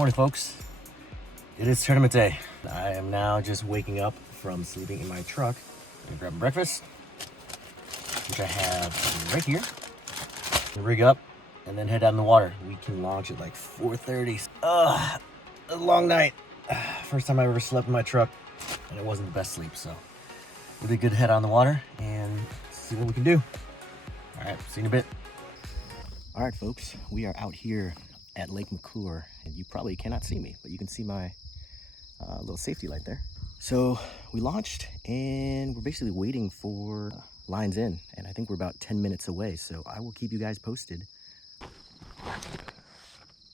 Morning, folks. It is tournament day. I am now just waking up from sleeping in my truck. I'm gonna grab breakfast, which I have right here. Rig up and then head out in the water. We can launch at like 4:30. A long night. First time I ever slept in my truck, and it wasn't the best sleep, so really good to head on the water and see what we can do. All right, see you in a bit. All right, folks, we are out here at Lake McClure, and you probably cannot see me, but you can see my little safety light there. So we launched, and we're basically waiting for lines in, and I think we're about 10 minutes away, so I will keep you guys posted.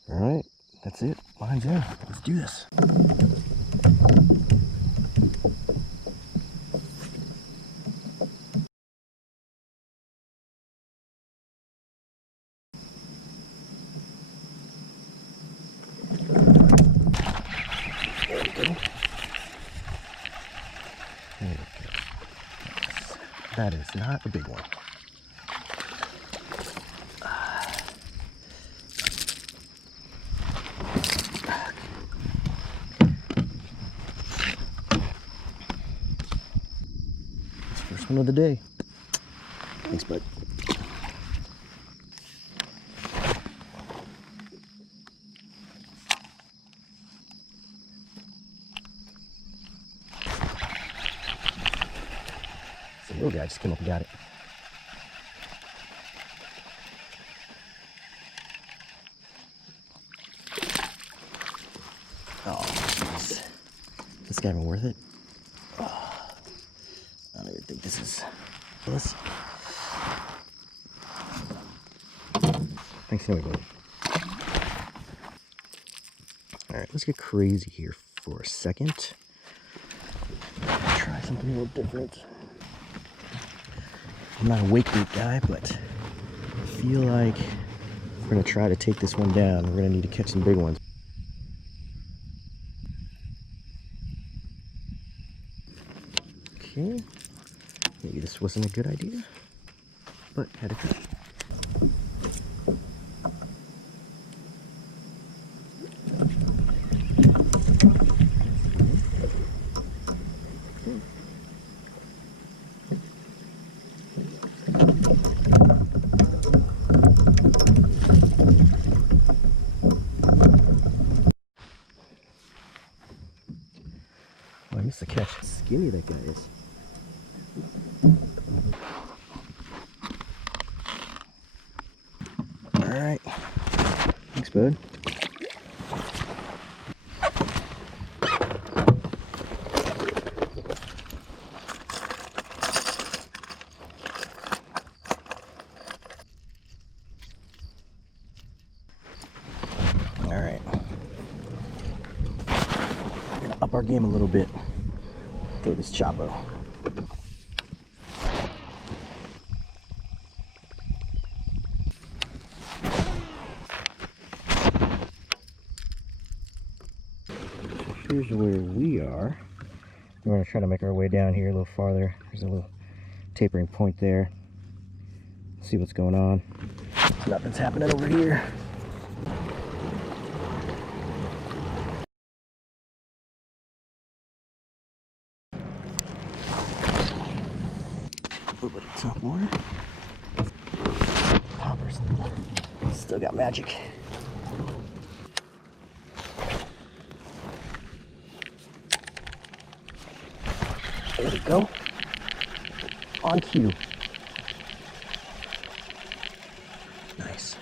All right, that's it. Lines in. Let's do this. There we go. There we go. That is not a big one. First one of the day. Thanks, bud. Some little guy just came up and got it. Oh, jeez. This guy even worth it? Oh, I don't even think this is. This. Thanks anyway, buddy. All right, let's get crazy here for a second. Try something a little different. I'm not a wake bait guy, but I feel like we're gonna try to take this one down. We're gonna need to catch some big ones. Okay, maybe this wasn't a good idea, but had to try. Oh, I missed the catch. Skinny that guy is. All right. Thanks, bud. All right. We're gonna up our game a little bit. Throw this choppo. Here's where we are. We're going to try to make our way down here a little farther. There's a little tapering point there. See what's going on. Nothing's happening over here. A little bit of top water. Poppers still got magic. There we go. On cue. Nice.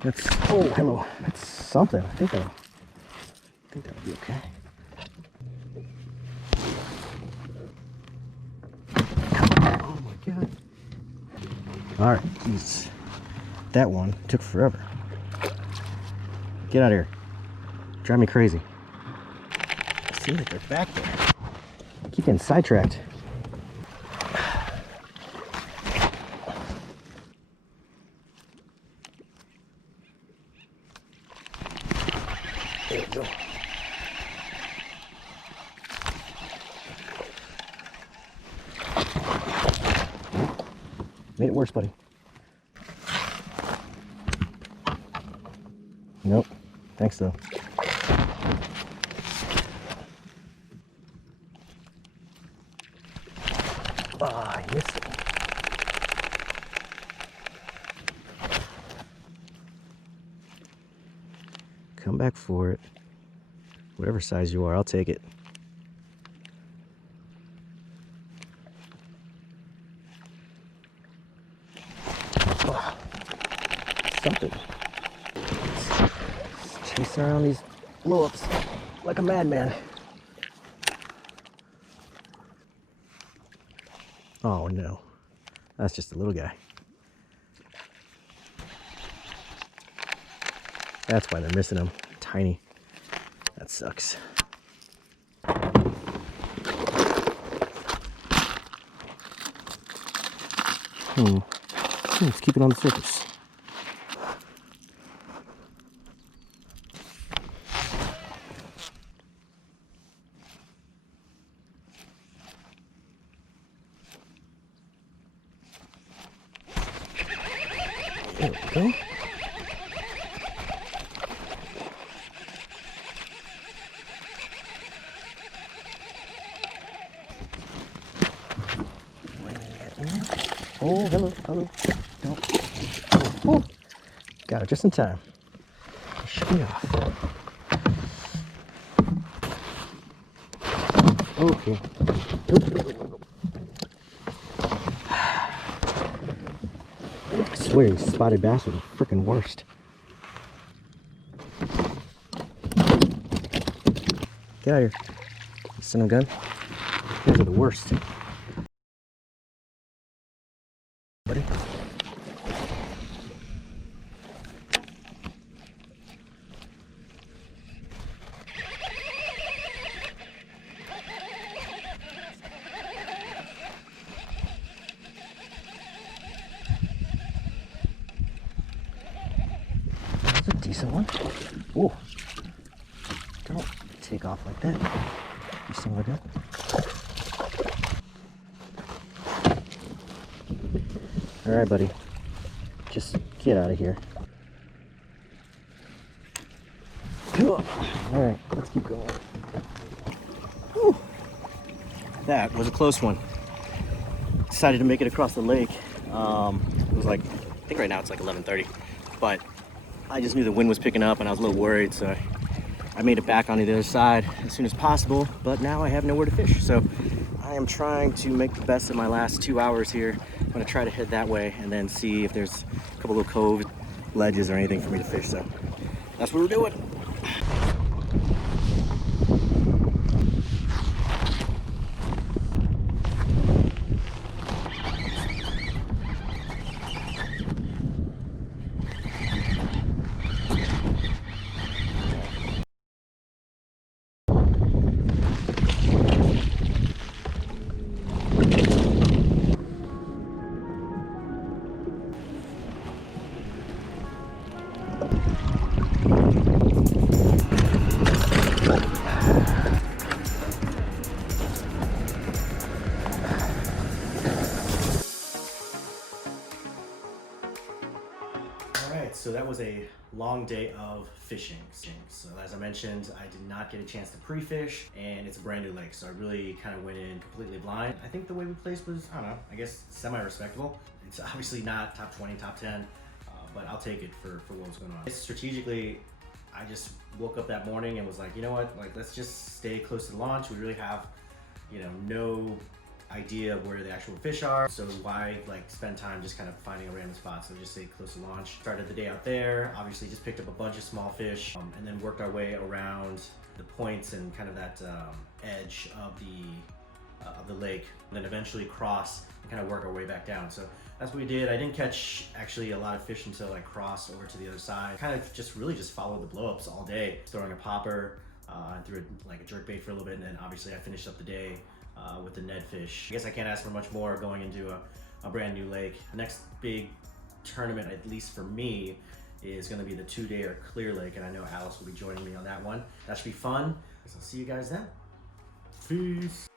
That's, oh, hello. That's something. I think that'll be okay. Oh my god. All right, Jesus. That one took forever. Get out of here. Drive me crazy. I see that they're back there. I keep getting sidetracked. There we go. Made it worse, buddy. Nope. Thanks, though. Ah, I missed it. Come back for it. Whatever size you are, I'll take it. Oh, something. Chasing around these blow-ups like a madman. Oh no, that's just a little guy. That's why they're missing him. Tiny. That sucks. Let's keep it on the surface. There we go. Oh, hello, hello. No. Oh, got it just in time. Shut me off. Okay. I swear these spotted bass are the freaking worst. Get out of here. You son of a gun. These are the worst. Buddy. That's a decent one. Whoa. Don't take off like that. You son of a gun. All right, buddy. Just get out of here. All right, let's keep going. Whew. That was a close one. Decided to make it across the lake. It was like, I think right now it's like 11:30, but I just knew the wind was picking up and I was a little worried, so I made it back onto the other side as soon as possible, but now I have nowhere to fish. So I am trying to make the best of my last 2 hours here. I'm gonna try to head that way and then see if there's a couple little cove ledges or anything for me to fish. So that's what we're doing. So that was a long day of fishing. So as I mentioned, I did not get a chance to pre-fish, and it's a brand new lake, so I really kind of went in completely blind. I think the way we placed was, I don't know, I guess semi-respectable. It's obviously not top 20, top 10, but I'll take it for what was going on. Strategically, I just woke up that morning and was like, you know what, like let's just stay close to the launch. We really have, you know, no idea of where the actual fish are, so why like spend time just kind of finding a random spot. So just stay close to launch. Started the day out there, obviously just picked up a bunch of small fish, and then worked our way around the points and kind of that edge of the lake, and then eventually cross and kind of work our way back down. So that's what we did. I didn't catch actually a lot of fish until I crossed over to the other side. Kind of just really just followed the blow-ups all day, throwing a popper, threw like a jerk bait for a little bit, and then obviously I finished up the day with the Ned fish. I guess I can't ask for much more going into a brand new lake. The next big tournament, at least for me, is going to be the 2-dayer Clear Lake, and I know Alice will be joining me on that one. That should be fun. So I'll see you guys then. Peace.